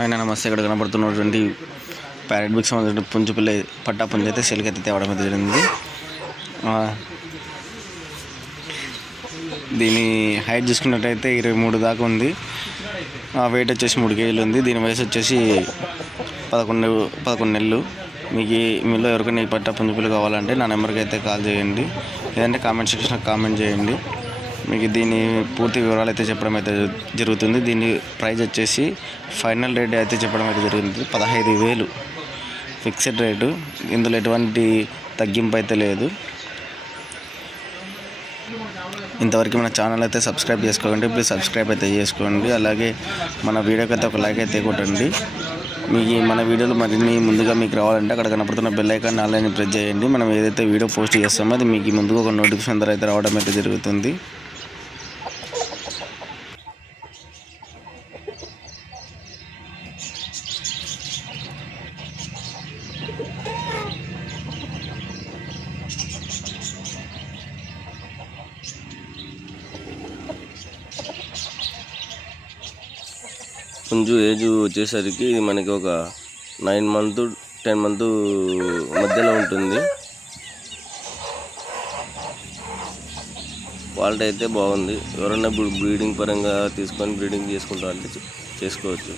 ఆయన నమస్తే. ఇక్కడ కనబడుతున్నటువంటి ప్యారెట్ బిగ్ సంబంధించిన పుంజు పిల్ల పట్టా పుంజు అయితే సెల్కి తేవడం అయితే జరిగింది. దీని హైట్ చూసుకున్నట్టయితే 23 దాకా ఉంది. వెయిట్ వచ్చేసి 3 కేజీలు ఉంది. దీని వయసు వచ్చేసి 11 నెలలు. మీలో ఎవరికైనా ఈ పట్టా పుంజు పిల్ల కావాలంటే నా నెంబర్కి అయితే కాల్ చేయండి, లేదంటే కామెంట్ సెక్షన్లో కామెంట్ చేయండి. మీకు దీని పూర్తి వివరాలు అయితే చెప్పడం అయితే జరుగుతుంది. దీని ప్రైస్ వచ్చేసి ఫైనల్ రేట్ అయితే చెప్పడం అయితే జరుగుతుంది. 15,000 ఫిక్స్డ్ రేటు. ఇందులో ఎటువంటి తగ్గింపు అయితే లేదు. ఇంతవరకు మన ఛానల్ అయితే సబ్స్క్రైబ్ చేసుకోండి. ప్లీజ్ సబ్స్క్రైబ్ అయితే చేసుకోండి. అలాగే మన వీడియోకి అయితే ఒక లైక్ అయితే కొట్టండి. మీకు మన వీడియోలు మరిన్ని ముందుగా మీకు రావాలంటే అక్కడ కనపడుతున్న బెల్ ఐకాన్ ఆన్లైన్ ప్రెస్ చేయండి. మనం ఏదైతే వీడియో పోస్ట్ చేస్తామో అది మీకు ముందుగా ఒక నోటిఫికేషన్ ద్వారా అయితే రావడం అయితే జరుగుతుంది. పుంజు ఏజ్ వచ్చేసరికి ఇది మనకి ఒక 9 months 10 months మధ్యలో ఉంటుంది. క్వాలిటీ అయితే బాగుంది. ఎవరైనా బ్రీడింగ్ పరంగా తీసుకొని బ్రీడింగ్ చేసుకుంటారంటే చేసుకోవచ్చు.